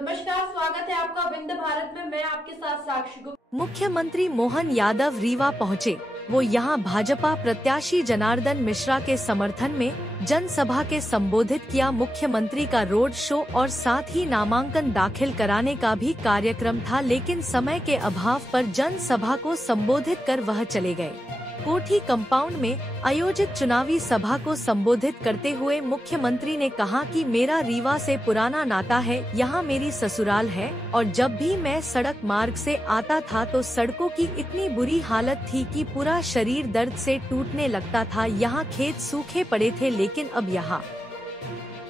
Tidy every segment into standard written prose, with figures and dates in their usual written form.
नमस्कार, स्वागत है आपका विंध्य भारत में। मैं आपके साथ साक्षी गुप्ता। मुख्यमंत्री मोहन यादव रीवा पहुंचे। वो यहां भाजपा प्रत्याशी जनार्दन मिश्रा के समर्थन में जनसभा के संबोधित किया। मुख्यमंत्री का रोड शो और साथ ही नामांकन दाखिल कराने का भी कार्यक्रम था, लेकिन समय के अभाव पर जनसभा को संबोधित कर वह चले गए। कोठी कंपाउंड में आयोजित चुनावी सभा को संबोधित करते हुए मुख्यमंत्री ने कहा कि मेरा रीवा से पुराना नाता है, यहाँ मेरी ससुराल है और जब भी मैं सड़क मार्ग से आता था तो सड़कों की इतनी बुरी हालत थी कि पूरा शरीर दर्द से टूटने लगता था। यहाँ खेत सूखे पड़े थे, लेकिन अब यहाँ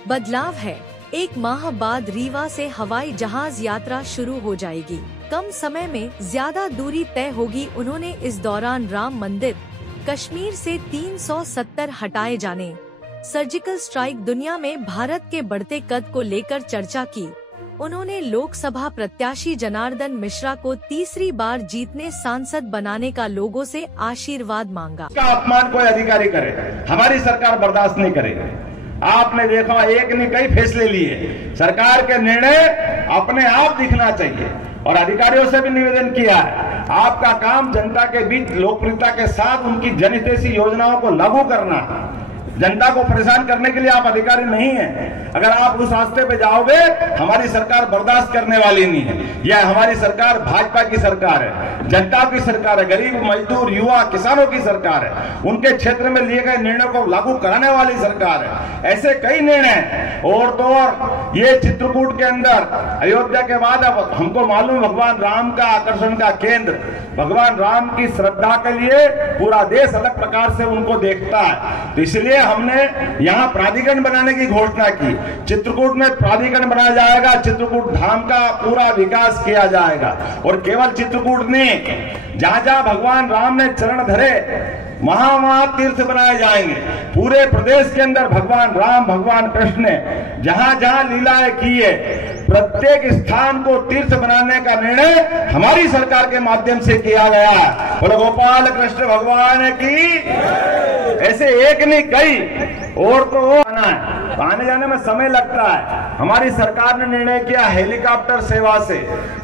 बदलाव है। 1 माह बाद रीवा से हवाई जहाज यात्रा शुरू हो जाएगी। कम समय में ज्यादा दूरी तय होगी। उन्होंने इस दौरान राम मंदिर, कश्मीर से 370 हटाए जाने, सर्जिकल स्ट्राइक, दुनिया में भारत के बढ़ते कद को लेकर चर्चा की। उन्होंने लोकसभा प्रत्याशी जनार्दन मिश्रा को तीसरी बार जीतने सांसद बनाने का लोगों से आशीर्वाद मांगा। इसका अपमान कोई अधिकारी करे, हमारी सरकार बर्दाश्त नहीं करेगी। आपने देखा, एक ने कई फैसले लिए। सरकार के निर्णय अपने आप दिखना चाहिए और अधिकारियों से भी निवेदन किया है, आपका काम जनता के बीच लोकप्रियता के साथ उनकी जनहितैषी योजनाओं को लागू करना। जनता को परेशान करने के लिए आप अधिकारी नहीं हैं। अगर आप उस रास्ते पे जाओगे, हमारी सरकार बर्दाश्त करने वाली नहीं है। यह हमारी सरकार भाजपा की सरकार है, जनता की सरकार है, गरीब, मजदूर, युवा, किसानों की सरकार है। उनके क्षेत्र में लिए गए निर्णयों को लागू कराने वाली सरकार है। ऐसे कई निर्णय और तो और ये चित्रकूट के अंदर अयोध्या के बाद अब हमको मालूम भगवान राम का आकर्षण का केंद्र, भगवान राम की श्रद्धा के लिए पूरा देश अलग प्रकार से उनको देखता है। तो इसलिए हमने यहाँ प्राधिकरण बनाने की घोषणा की। चित्रकूट में प्राधिकरण बनाया जाएगा, चित्रकूट धाम का पूरा विकास किया जाएगा। और केवल चित्रकूट नहीं, जहां जहां भगवान राम ने चरण धरे वहां तीर्थ बनाए जाएंगे। पूरे प्रदेश के अंदर भगवान राम, भगवान कृष्ण ने जहां जहां लीलाएं की है, प्रत्येक स्थान को तीर्थ बनाने का निर्णय हमारी सरकार के माध्यम से किया गया है। बोलो गोपाल कृष्ण भगवान की। ऐसे एक नहीं कई और तो आना है, आने जाने में समय लगता है। हमारी सरकार ने निर्णय किया हेलीकॉप्टर सेवा से,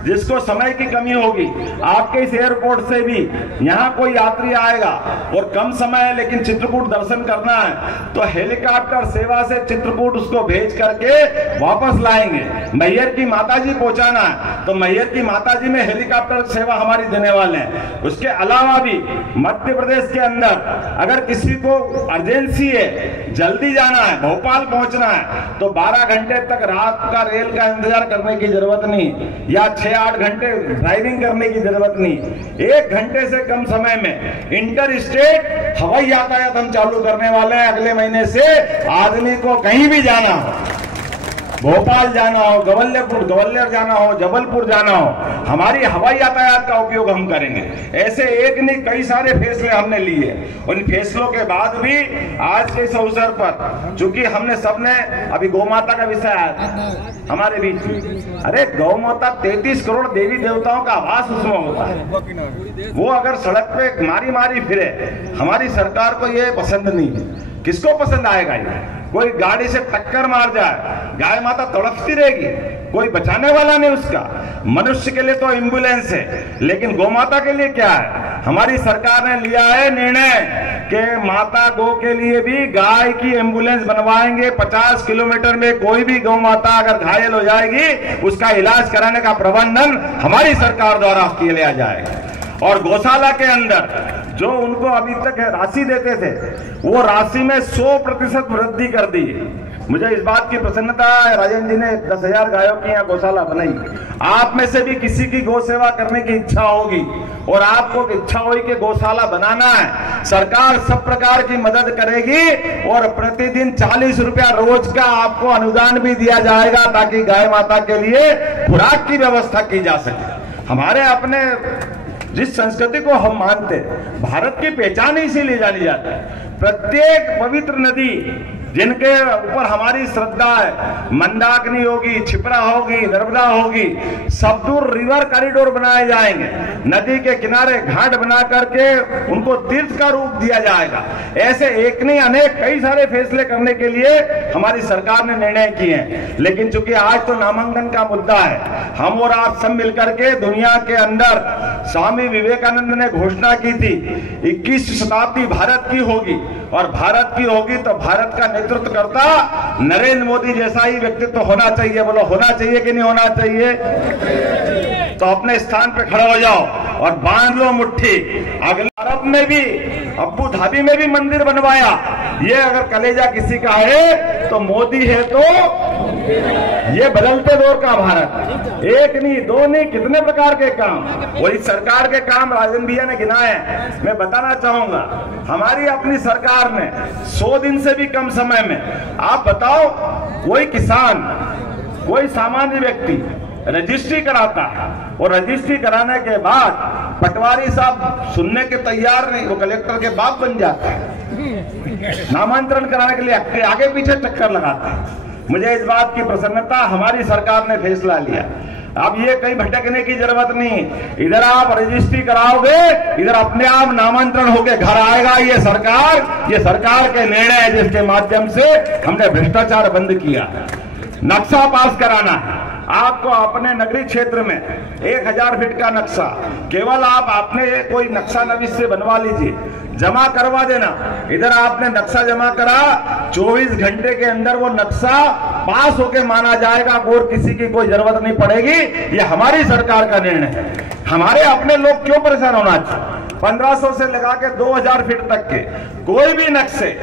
जिसको समय की कमी होगी। आपके इस एयरपोर्ट से भी यहाँ कोई यात्री आएगा और कम समय है लेकिन चित्रकूट दर्शन करना है तो हेलीकॉप्टर सेवा से चित्रकूट उसको भेज करके वापस लाएंगे। मैहर की माताजी पहुंचाना है तो मैहर की माताजी में हेलीकॉप्टर सेवा हमारी देने वाले हैं। उसके अलावा भी मध्य प्रदेश के अंदर अगर किसी को अर्जेंसी है, जल्दी जाना है, भोपाल पहुंचना है तो 12 घंटे तक रात का रेल का इंतजार करने की जरूरत नहीं, या 6-8 घंटे ड्राइविंग करने की जरूरत नहीं। 1 घंटे से कम समय में इंटर स्टेट हवाई यातायात हम चालू करने वाले हैं। अगले महीने से आदमी को कहीं भी जाना हो, भोपाल जाना हो, ग्वालियर जाना हो, जबलपुर जाना हो, हमारी हवाई यातायात का उपयोग हम करेंगे। ऐसे एक नहीं कई सारे फैसले हमने लिए। उन फैसलों के बाद भी आज के इस अवसर पर, चूंकि हमने सबने अभी गौ माता का विषय आया हमारे बीच में, अरे गौ माता 33 करोड़ देवी देवताओं का आवास उसमें होता है। वो अगर सड़क पे मारी मारी फिरे, हमारी सरकार को ये पसंद नहीं है। किसको पसंद आएगा ये? कोई गाड़ी से टक्कर मार जाए, गाय माता तड़पती रहेगी, कोई बचाने वाला नहीं उसका। मनुष्य के लिए तो एम्बुलेंस है, लेकिन गौ माता के लिए क्या है? हमारी सरकार ने लिया है निर्णय कि माता गौ के लिए भी गाय की एम्बुलेंस बनवाएंगे। 50 किलोमीटर में कोई भी गौ माता अगर घायल हो जाएगी, उसका इलाज कराने का प्रबंधन हमारी सरकार द्वारा किया जाएगा। और गौशाला के अंदर जो उनको अभी तक राशि देते थे, वो राशि में 100% वृद्धि कर दी। मुझे इस बात की प्रसन्नता है, राजेंद्र जी ने 10,000 गायों की यहाँ गौशाला बनाई। आप में से भी किसी की गौ सेवा करने की इच्छा होगी और आपको इच्छा होगी कि गौशाला बनाना है, सरकार सब प्रकार की मदद करेगी और प्रतिदिन 40 रुपया रोज का आपको अनुदान भी दिया जाएगा, ताकि गाय माता के लिए खुराक की व्यवस्था की जा सके। हमारे अपने जिस संस्कृति को हम मानते हैं, भारत की पहचान इसीलिए जानी जाती है। प्रत्येक पवित्र नदी जिनके ऊपर हमारी श्रद्धा है, मंदाकिनी होगी, क्षिप्रा होगी, नर्मदा होगी, सब दूर रिवर कॉरिडोर बनाए जाएंगे, नदी के किनारे घाट बना करके उनको तीर्थ का रूप दिया जाएगा। ऐसे एक नहीं अनेक कई सारे फैसले करने के लिए हमारी सरकार ने निर्णय किए हैं। लेकिन चूंकि आज तो नामांकन का मुद्दा है, हम और आप सब मिलकर के दुनिया के अंदर स्वामी विवेकानंद ने घोषणा की थी 21वीं शताब्दी भारत की होगी, और भारत की होगी तो भारत का नेतृत्व करता नरेंद्र मोदी जैसा ही व्यक्तित्व होना चाहिए। बोलो, होना चाहिए कि नहीं होना चाहिए? तो अपने स्थान पे खड़े हो जाओ और बांध लो मुट्ठी। अगले अरब में भी, अबू धाबी में भी मंदिर बनवाया। ये अगर कलेजा किसी का है तो मोदी है। तो ये बदलते दौर का भारत, एक नहीं दो नहीं कितने प्रकार के काम, वही सरकार के काम राजन भैया ने गिनाए। मैं बताना चाहूंगा, हमारी अपनी सरकार ने 100 दिन से भी कम समय में, आप बताओ, कोई किसान, कोई सामान्य व्यक्ति रजिस्ट्री कराता है और रजिस्ट्री कराने के बाद पटवारी साहब सुनने के तैयार नहीं, वो कलेक्टर के बाप बन जाता है। नामांतरण कराने के लिए आगे पीछे चक्कर लगाता है। मुझे इस बात की प्रसन्नता, हमारी सरकार ने फैसला लिया। अब ये कहीं भटकने की जरूरत नहीं, इधर आप रजिस्ट्री कराओगे, इधर अपने आप नामांतरण होके घर आएगा। ये सरकार के निर्णय है जिसके माध्यम से हमने भ्रष्टाचार बंद किया। नक्शा पास कराना है आपको अपने नगरीय क्षेत्र में 1000 फीट का नक्शा, केवल आप अपने कोई नक्शा नवीस से बनवा लीजिए, जमा करवा देना। इधर आपने नक्शा जमा करा, 24 घंटे के अंदर वो नक्शा पास होके माना जाएगा और किसी की कोई जरूरत नहीं पड़ेगी। ये हमारी सरकार का निर्णय है। हमारे अपने लोग क्यों परेशान होना चाहिए? 1500 से लगा के 2000 फीट तक के कोई भी नक्शे,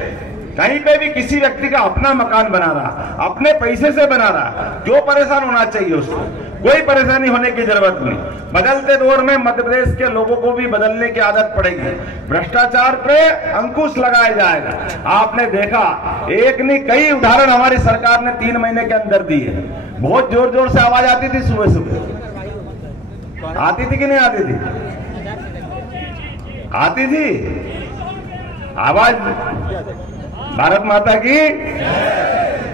कहीं पे भी किसी व्यक्ति का अपना मकान बना रहा, अपने पैसे से बना रहा, क्यों परेशान होना चाहिए? उसको कोई परेशानी होने की जरूरत नहीं। बदलते दौर में मध्य प्रदेश के लोगों को भी बदलने की आदत पड़ेगी। भ्रष्टाचार पे अंकुश लगाया जाएगा। आपने देखा, एक नहीं कई उदाहरण हमारी सरकार ने 3 महीने के अंदर दिए। बहुत जोर जोर से आवाज आती थी, सुबह सुबह आती थी कि नहीं आती थी? आती थी आवाज। भारत माता की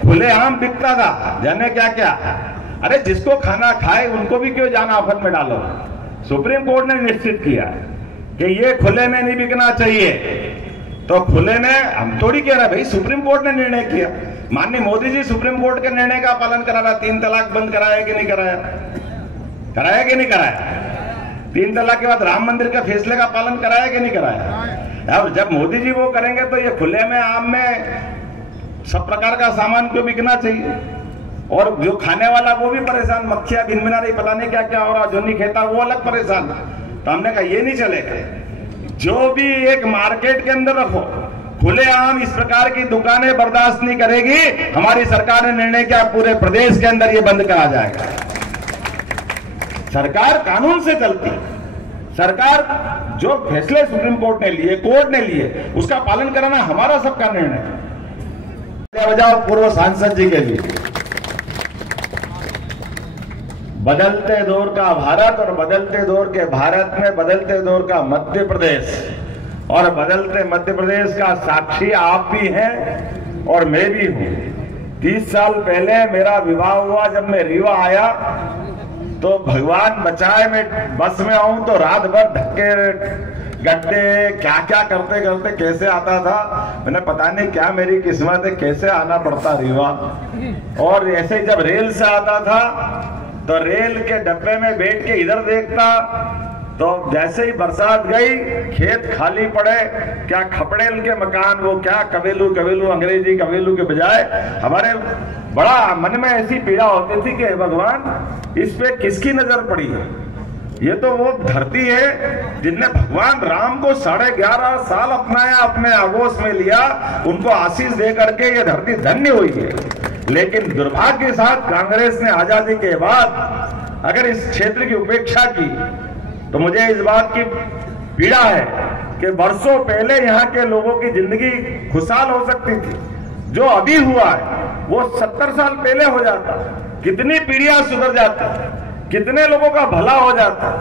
खुलेआम बिकता था, जाने क्या क्या। अरे जिसको खाना खाए उनको भी क्यों जाना आफत में डालो? सुप्रीम कोर्ट ने निश्चित किया कि ये खुले में नहीं बिकना चाहिए। तो खुले में हम थोड़ी कह रहे भाई, सुप्रीम कोर्ट ने निर्णय किया। माननीय मोदी जी सुप्रीम कोर्ट के निर्णय का पालन करा रहा। 3 तलाक बंद कराया कि नहीं कराया? कराया कि नहीं कराया? 3 तलाक के बाद राम मंदिर के फैसले का पालन कराया कि नहीं कराया? अब जब मोदी जी वो करेंगे तो ये खुले में आम में सब प्रकार का सामान क्यों बिकना चाहिए? और जो खाने वाला वो भी परेशान, मक्खियां भिनभिना रही, पता नहीं क्या क्या हो रहा, जो नहीं खाता वो अलग परेशान। तो हमने कहा ये नहीं चलेगा। जो भी एक मार्केट के अंदर रखो, खुलेआम इस प्रकार की दुकानें बर्दाश्त नहीं करेगी। हमारी सरकार ने निर्णय किया पूरे प्रदेश के अंदर ये बंद करा जाएगा। सरकार कानून से चलती, सरकार जो फैसले सुप्रीम कोर्ट ने लिए, कोर्ट ने लिए, उसका पालन कराना हमारा सबका निर्णय। बजाओ पूर्व सांसद जी के लिए। बदलते दौर का भारत और बदलते दौर के भारत में बदलते दौर का मध्य प्रदेश, और बदलते मध्य प्रदेश का साक्षी आप भी हैं और मैं भी हूं। 30 साल पहले मेरा विवाह हुआ, जब मैं रीवा आया तो भगवान बचाए मैं बस में आऊं तो रात भर धक्के गड्ढे क्या क्या करते करते कैसे आता था। मैंने पता नहीं क्या मेरी किस्मत है, कैसे आना पड़ता रीवा। और ऐसे ही जब रेल से आता था तो रेल के डब्बे में बैठ के इधर देखता, तो जैसे ही बरसात गई खेत खाली पड़े, क्या खपड़ेल के मकान, वो क्या कवेलू अंग्रेजी कवेलू के बजाय हमारे बड़ा मन में ऐसी पीड़ा होती थी कि भगवान इस पे किसकी नजर पड़ी है। ये तो वो धरती है जिनने भगवान राम को 11.5 साल अपनाया, अपने आगोश में लिया, उनको आशीष दे करके ये धरती धन्य हुई है। लेकिन दुर्भाग्य के साथ कांग्रेस ने आजादी के बाद अगर इस क्षेत्र की उपेक्षा की तो मुझे इस बात की पीड़ा है कि वर्षों पहले यहाँ के लोगों की जिंदगी खुशहाल हो सकती थी। जो अभी हुआ है वो 70 साल पहले हो जाता। कितनी पीढ़ियां सुधर जाती, कितने लोगों का भला हो जाता।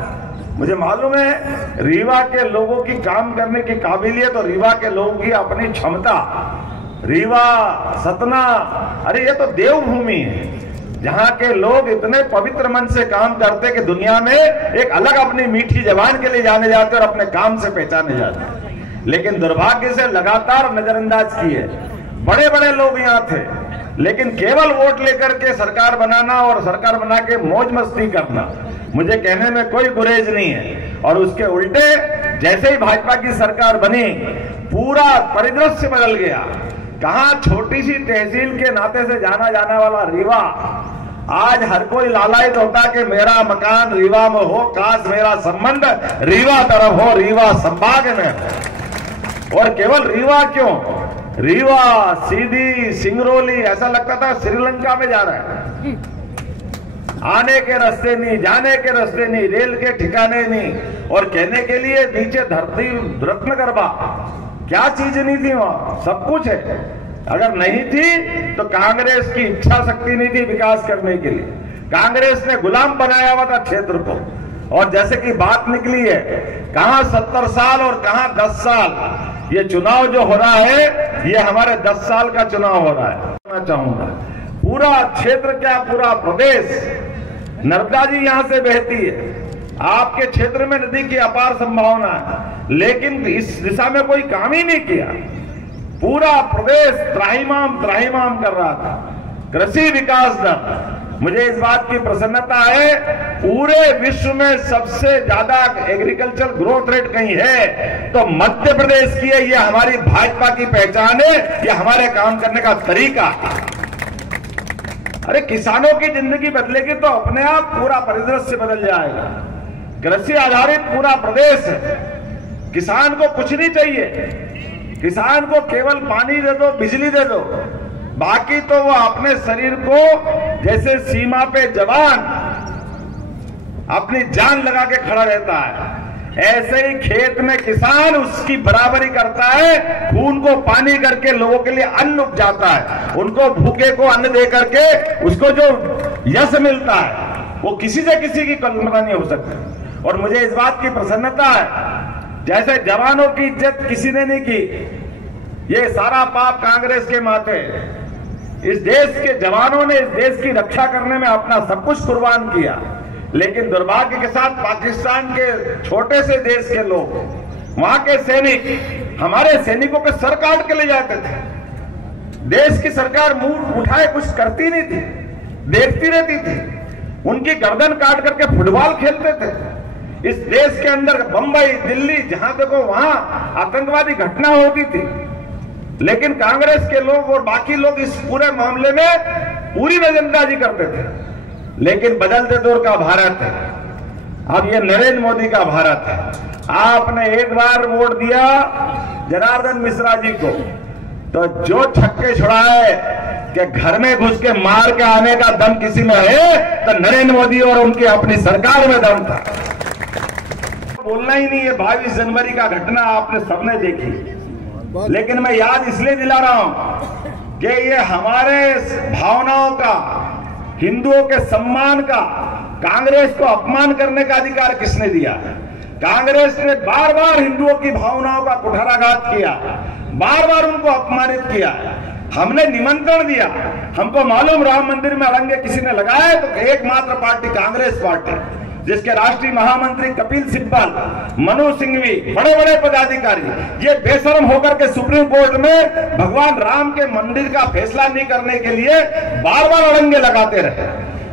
मुझे मालूम है रीवा के लोगों की काम करने की काबिलियत और रीवा के लोगों की अपनी क्षमता रीवा, सतना, अरे ये तो देवभूमि है जहां के लोग इतने पवित्र मन से काम करते कि दुनिया में एक अलग अपनी मीठी जबान के लिए जाने जाते और अपने काम से पहचाने जाते। लेकिन दुर्भाग्य से लगातार नजरअंदाज किए। बड़े बड़े लोग यहाँ थे, लेकिन केवल वोट लेकर के सरकार बनाना और सरकार बना के मौज मस्ती करना, मुझे कहने में कोई गुरेज नहीं है। और उसके उल्टे जैसे ही भाजपा की सरकार बनी, पूरा परिदृश्य बदल गया। कहां छोटी सी तहसील के नाते से जाना जाने वाला रीवा, आज हर कोई लालायित होता कि मेरा मकान रीवा में हो, काश मेरा संबंध रीवा तरफ हो, रीवा संभाग में। और केवल रीवा क्यों, रीवा, सीधी, सिंगरौली, ऐसा लगता था श्रीलंका में जा रहा है। आने के रास्ते नहीं, जाने के रास्ते नहीं, रेल के ठिकाने नहीं, और कहने के लिए नीचे धरती रत्न गरबा, क्या चीज नहीं थी वहां, सब कुछ है। अगर नहीं थी तो कांग्रेस की इच्छा शक्ति नहीं थी विकास करने के लिए। कांग्रेस ने गुलाम बनाया हुआ था क्षेत्र को। और जैसे कि बात निकली है, कहां 70 साल और कहां 10 साल, ये चुनाव जो हो रहा है ये हमारे 10 साल का चुनाव हो रहा है। मैं चाहूंगा पूरा क्षेत्र, क्या पूरा प्रदेश, नर्मदा जी यहां से बहती है, आपके क्षेत्र में नदी की अपार संभावना है, लेकिन इस दिशा में कोई काम ही नहीं किया। पूरा प्रदेश त्राहिमाम कर रहा था। कृषि विकास दर, मुझे इस बात की प्रसन्नता है, पूरे विश्व में सबसे ज्यादा एग्रीकल्चर ग्रोथ रेट कहीं है तो मध्य प्रदेश की है। ये हमारी भाजपा की पहचान है, ये हमारे काम करने का तरीका है। अरे किसानों की जिंदगी बदलेगी तो अपने आप पूरा परिदृश्य बदल जाएगा। कृषि आधारित पूरा प्रदेश है, किसान को कुछ नहीं चाहिए, किसान को केवल पानी दे दो, बिजली दे दो, बाकी तो वो अपने शरीर को जैसे सीमा पे जवान अपनी जान लगा के खड़ा रहता है, ऐसे ही खेत में किसान उसकी बराबरी करता है, खून को पानी करके लोगों के लिए अन्न उपजाता है। उनको भूखे को अन्न दे करके उसको जो यश मिलता है वो किसी से किसी की कल्पना नहीं हो सकती। और मुझे इस बात की प्रसन्नता है, जैसे जवानों की इज्जत किसी ने नहीं की, ये सारा पाप कांग्रेस के माथे। इस देश के जवानों ने इस देश की रक्षा करने में अपना सब कुछ कुर्बान किया, लेकिन दुर्भाग्य के साथ पाकिस्तान के छोटे से देश के लोग, वहां के सैनिक हमारे सैनिकों के सर काट के ले जाते थे। देश की सरकार मुंह उठाए कुछ करती नहीं थी, देखती रहती थी, उनकी गर्दन काट करके फुटबॉल खेलते थे। इस देश के अंदर बंबई, दिल्ली, जहां देखो वहां आतंकवादी घटना होती थी, लेकिन कांग्रेस के लोग और बाकी लोग इस पूरे मामले में पूरी नजरअंदाजी करते थे। लेकिन बदलते दौर का भारत है, अब ये नरेंद्र मोदी का भारत है। आपने एक बार वोट दिया जनार्दन मिश्रा जी को, तो जो छक्के छुड़ाए कि घर में घुस के मार के आने का दम किसी में है तो नरेंद्र मोदी और उनकी अपनी सरकार में दम था। बोलना ही नहीं है, 22 जनवरी का घटना आपने सबने देखी, लेकिन मैं याद इसलिए दिला रहा हूं कि ये हमारे भावनाओं का, हिंदुओं के सम्मान का, कांग्रेस को अपमान करने का अधिकार किसने दिया? कांग्रेस ने बार बार हिंदुओं की भावनाओं का कुठाराघात किया, बार बार उनको अपमानित किया। हमने निमंत्रण दिया, हमको मालूम राम मंदिर में अड़ंगे किसी ने लगाए तो एकमात्र पार्टी कांग्रेस पार्टी, जिसके राष्ट्रीय महामंत्री कपिल सिब्बल, मनु सिंघवी, बड़े बड़े पदाधिकारी, ये बेशर्म होकर के सुप्रीम कोर्ट में भगवान राम के मंदिर का फैसला नहीं करने के लिए बार बार अड़ंगे लगाते रहे।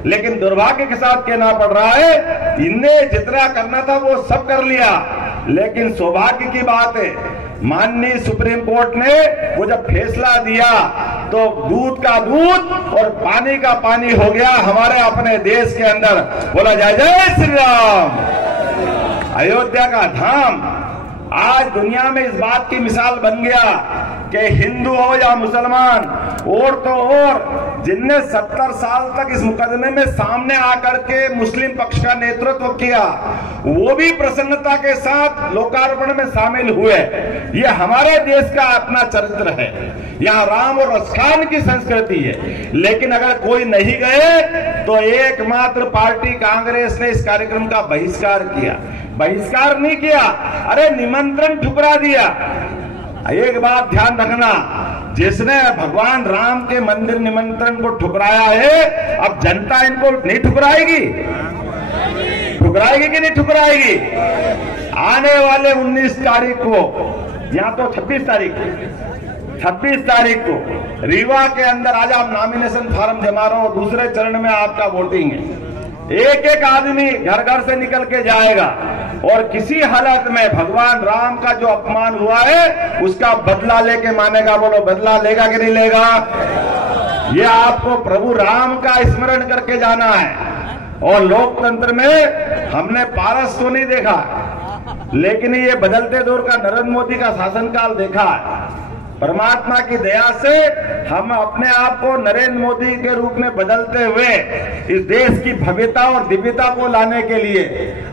लेकिन दुर्भाग्य के साथ कहना पड़ रहा है, इन्हें जितना करना था वो सब कर लिया, लेकिन सौभाग्य की बात है माननीय सुप्रीम कोर्ट ने वो जब फैसला दिया तो दूध का दूध और पानी का पानी हो गया हमारे अपने देश के अंदर। बोला जय जय श्री राम। अयोध्या का धाम आज दुनिया में इस बात की मिसाल बन गया कि हिंदू हो या मुसलमान, और तो और जिनने 70 साल तक इस मुकदमे में सामने आकर के मुस्लिम पक्ष का नेतृत्व किया, वो भी प्रसन्नता के साथ लोकार्पण में शामिल हुए। ये हमारे देश का अपना चरित्र है, यहाँ राम और रसखान की संस्कृति है। लेकिन अगर कोई नहीं गए तो एकमात्र पार्टी कांग्रेस ने इस कार्यक्रम का बहिष्कार किया। बहिष्कार नहीं किया, अरे निमंत्रण ठुकरा दिया। एक बात ध्यान रखना, जिसने भगवान राम के मंदिर निमंत्रण को ठुकराया है, अब जनता इनको नहीं ठुकराएगी? ठुकराएगी कि नहीं ठुकराएगी? आने वाले 19 तारीख को, या तो 26 तारीख को रीवा के अंदर आज आप नॉमिनेशन फॉर्म जमा रहे हो, दूसरे चरण में आपका वोटिंग है। एक एक आदमी घर घर से निकल के जाएगा और किसी हालत में भगवान राम का जो अपमान हुआ है उसका बदला लेके मानेगा। बोलो, बदला लेगा कि नहीं लेगा? ये आपको प्रभु राम का स्मरण करके जाना है। और लोकतंत्र में हमने पारस तो नहीं देखा, लेकिन ये बदलते दौर का नरेंद्र मोदी का शासनकाल देखा है। परमात्मा की दया से हम अपने आप को नरेंद्र मोदी के रूप में बदलते हुए इस देश की भव्यता और दिव्यता को लाने के लिए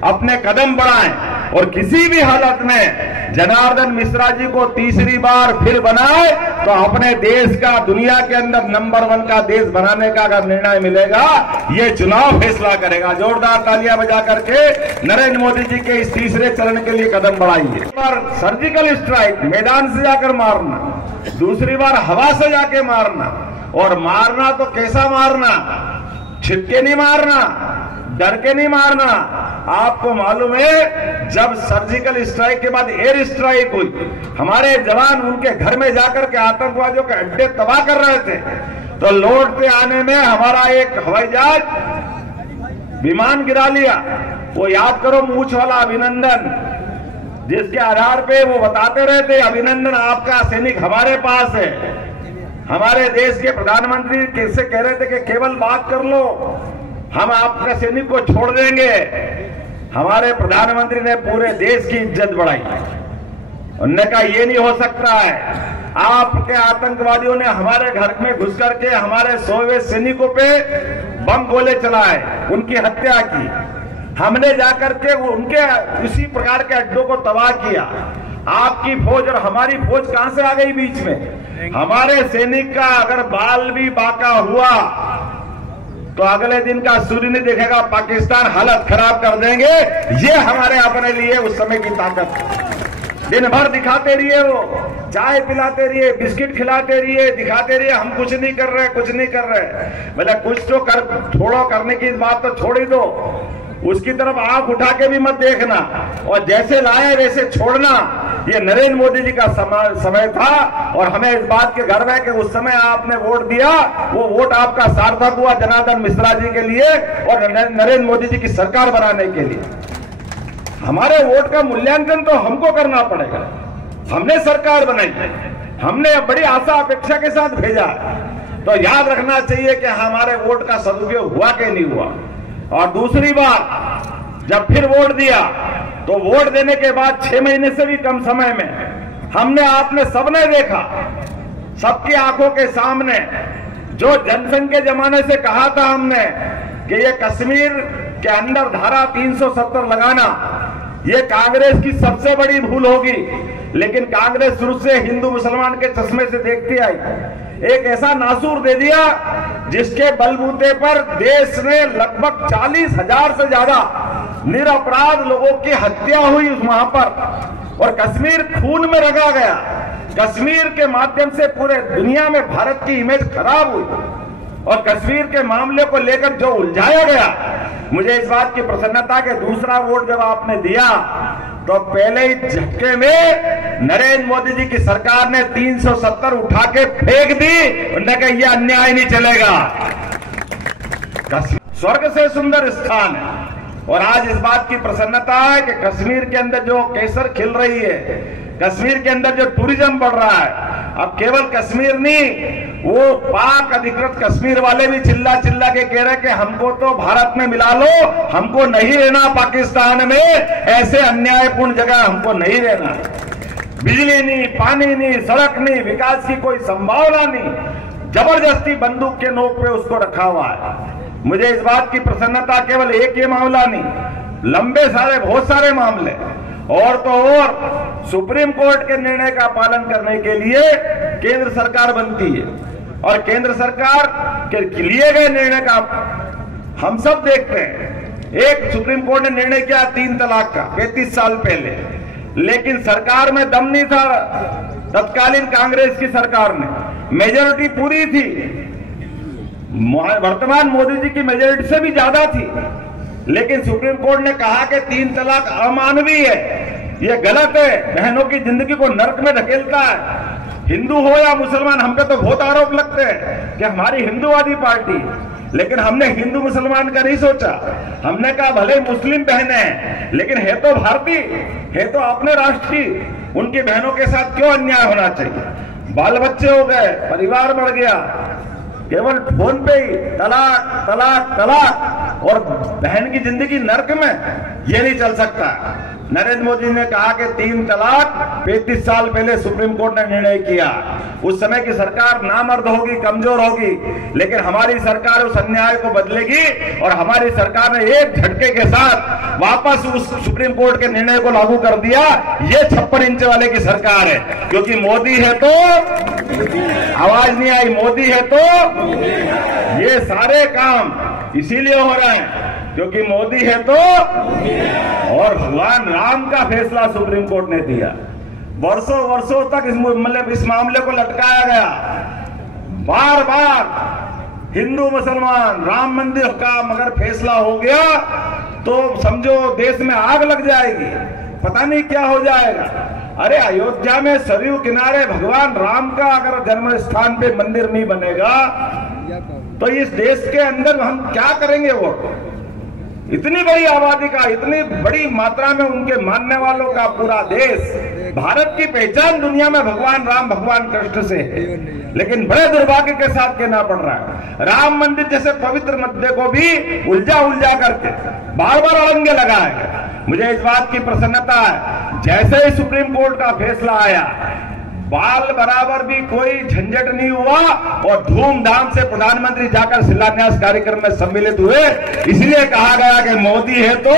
अपने कदम बढ़ाएं और किसी भी हालत में जनार्दन मिश्रा जी को तीसरी बार फिर बनाए तो अपने देश का दुनिया के अंदर नंबर 1 का देश बनाने का अगर निर्णय मिलेगा, ये चुनाव फैसला करेगा। जोरदार तालियां बजा करके नरेंद्र मोदी जी के इस तीसरे चरण के लिए कदम बढ़ाइए। पर सर्जिकल स्ट्राइक, मैदान से जाकर मारना, दूसरी बार हवा से जाके मारना, और मारना तो कैसा मारना? छिपके नहीं मारना, डर के नहीं मारना। आपको मालूम है, जब सर्जिकल स्ट्राइक के बाद एयर स्ट्राइक हुई, हमारे जवान उनके घर में जाकर के आतंकवादियों के अड्डे तबाह कर रहे थे, तो लौटते आने में हमारा एक हवाई जहाज विमान गिरा लिया। वो याद करो मूछ वाला अभिनंदन, जिसके आधार पे वो बताते रहते, अभिनंदन आपका सैनिक हमारे पास है। हमारे देश के प्रधानमंत्री कैसे कह रहे थे कि केवल बात कर लो, हम आपके सैनिक को छोड़ देंगे। हमारे प्रधानमंत्री ने पूरे देश की इज्जत बढ़ाई। उन्होंने कहा ये नहीं हो सकता है, आपके आतंकवादियों ने हमारे घर में घुस करके हमारे 100वें सैनिकों पे बम गोले चलाए, उनकी हत्या की। हमने जाकर के उनके उसी प्रकार के अड्डों को तबाह किया। आपकी फौज और हमारी फौज कहां से आ गई बीच में? हमारे सैनिक का अगर बाल भी बाका हुआ तो अगले दिन का सूर्य नहीं देखेगा, पाकिस्तान हालत खराब कर देंगे। ये हमारे अपने लिए उस समय की ताकत। दिन भर दिखाते रहिए, वो चाय पिलाते रहिए, बिस्किट खिलाते रहिए, दिखाते रहिए हम कुछ नहीं कर रहे, कुछ नहीं कर रहे। मतलब कुछ तो कर, छोड़ो, करने की बात तो छोड़ ही दो, उसकी तरफ आंख उठा के भी मत देखना, और जैसे लाए वैसे छोड़ना। ये नरेंद्र मोदी जी का समय था, और हमें इस बात के गर्व है कि उस समय आपने वोट दिया, वो वोट आपका सार्थक हुआ जनार्दन मिश्रा जी के लिए और नरेंद्र मोदी जी की सरकार बनाने के लिए। हमारे वोट का मूल्यांकन तो हमको करना पड़ेगा। हमने सरकार बनाई है, हमने बड़ी आशा अपेक्षा के साथ भेजा, तो याद रखना चाहिए कि हमारे वोट का सदुपयोग हुआ कि नहीं हुआ। और दूसरी बार जब फिर वोट दिया, तो वोट देने के बाद 6 महीने से भी कम समय में हमने, आपने सबने देखा, सबकी आंखों के सामने, जो जनसंघ के जमाने से कहा था हमने कि ये कश्मीर के अंदर धारा 370 लगाना ये कांग्रेस की सबसे बड़ी भूल होगी, लेकिन कांग्रेस शुरू से हिंदू मुसलमान के चश्मे से देखती आई। एक ऐसा नासूर दे दिया जिसके बलबूते पर देश में लगभग 40,000 से ज्यादा निरपराध लोगों की हत्या हुई वहां पर, और कश्मीर खून में रंगा गया। कश्मीर के माध्यम से पूरे दुनिया में भारत की इमेज खराब हुई, और कश्मीर के मामले को लेकर जो उलझाया गया, मुझे इस बात की प्रसन्नता कि दूसरा वोट जब आपने दिया तो पहले ही झटके में नरेंद्र मोदी जी की सरकार ने 370 उठा के फेंक दी। उन्होंने कहा यह अन्याय नहीं चलेगा। स्वर्ग से सुंदर स्थान है, और आज इस बात की प्रसन्नता है कि कश्मीर के अंदर जो केसर खिल रही है, कश्मीर के अंदर जो टूरिज्म बढ़ रहा है, अब केवल कश्मीर नहीं, वो पाक अधिकृत कश्मीर वाले भी चिल्ला चिल्ला के कह रहे कि हमको तो भारत में मिला लो, हमको नहीं रहना पाकिस्तान में, ऐसे अन्यायपूर्ण जगह हमको नहीं रहना। बिजली नहीं, पानी नहीं, सड़क नहीं, विकास की कोई संभावना नहीं, जबरदस्ती बंदूक के नोक पे उसको रखा हुआ है। मुझे इस बात की प्रसन्नता, केवल एक ये मामला नहीं, लंबे सारे बहुत सारे मामले, और तो और सुप्रीम कोर्ट के निर्णय का पालन करने के लिए केंद्र सरकार बनती है, और केंद्र सरकार के लिए गए निर्णय का हम सब देखते हैं। एक सुप्रीम कोर्ट ने निर्णय किया 3 तलाक का 35 साल पहले, लेकिन सरकार में दम नहीं था तत्कालीन कांग्रेस की सरकार में। मेजोरिटी पूरी थी, वर्तमान मोदी जी की मेजोरिटी से भी ज्यादा थी, लेकिन सुप्रीम कोर्ट ने कहा कि 3 तलाक अमानवीय है, ये गलत है, बहनों की जिंदगी को नर्क में धकेलता है। हिंदू हो या मुसलमान, हम पे तो बहुत आरोप लगते हैं कि हमारी हिंदूवादी पार्टी, लेकिन हमने हिंदू मुसलमान का नहीं सोचा। हमने कहा भले मुस्लिम बहनें हैं, लेकिन है तो भारतीय, है तो अपने राष्ट्रीय, उनकी बहनों के साथ क्यों अन्याय होना चाहिए। बाल बच्चे हो गए, परिवार बढ़ गया, केवल फोन पे ही तलाक तलाक तलाक और बहन की जिंदगी नर्क में, ये नहीं चल सकता। नरेंद्र मोदी ने कहा कि 3 तलाक 35 साल पहले सुप्रीम कोर्ट ने निर्णय किया। उस समय की सरकार नामर्द होगी, कमजोर होगी, लेकिन हमारी सरकार उस अन्याय को बदलेगी और हमारी सरकार ने एक झटके के साथ वापस उस सुप्रीम कोर्ट के निर्णय को लागू कर दिया। ये 56 इंच वाले की सरकार है, क्योंकि मोदी है तो आवाज नहीं आई, मोदी है तो ये सारे काम इसीलिए हो रहे हैं क्योंकि मोदी है तो, और भगवान राम का फैसला सुप्रीम कोर्ट ने दिया। वर्षों वर्षों तक इस मामले को लटकाया गया। बार बार हिंदू मुसलमान राम मंदिर का मगर फैसला हो गया तो समझो देश में आग लग जाएगी, पता नहीं क्या हो जाएगा। अरे अयोध्या में सरयू किनारे भगवान राम का अगर जन्म स्थान पे मंदिर नहीं बनेगा तो इस देश के अंदर हम क्या करेंगे। वो इतनी बड़ी आबादी का, इतनी बड़ी मात्रा में उनके मानने वालों का पूरा देश, भारत की पहचान दुनिया में भगवान राम भगवान कृष्ण से है, लेकिन बड़े दुर्भाग्य के साथ कहना पड़ रहा है राम मंदिर जैसे पवित्र मुद्दे को भी उलझा करके बार बार अड़ंगे लगाए गए। मुझे इस बात की प्रसन्नता है, जैसे ही सुप्रीम कोर्ट का फैसला आया बाल बराबर भी कोई झंझट नहीं हुआ और धूमधाम से प्रधानमंत्री जाकर शिलान्यास कार्यक्रम में सम्मिलित हुए। इसलिए कहा गया कि मोदी है तो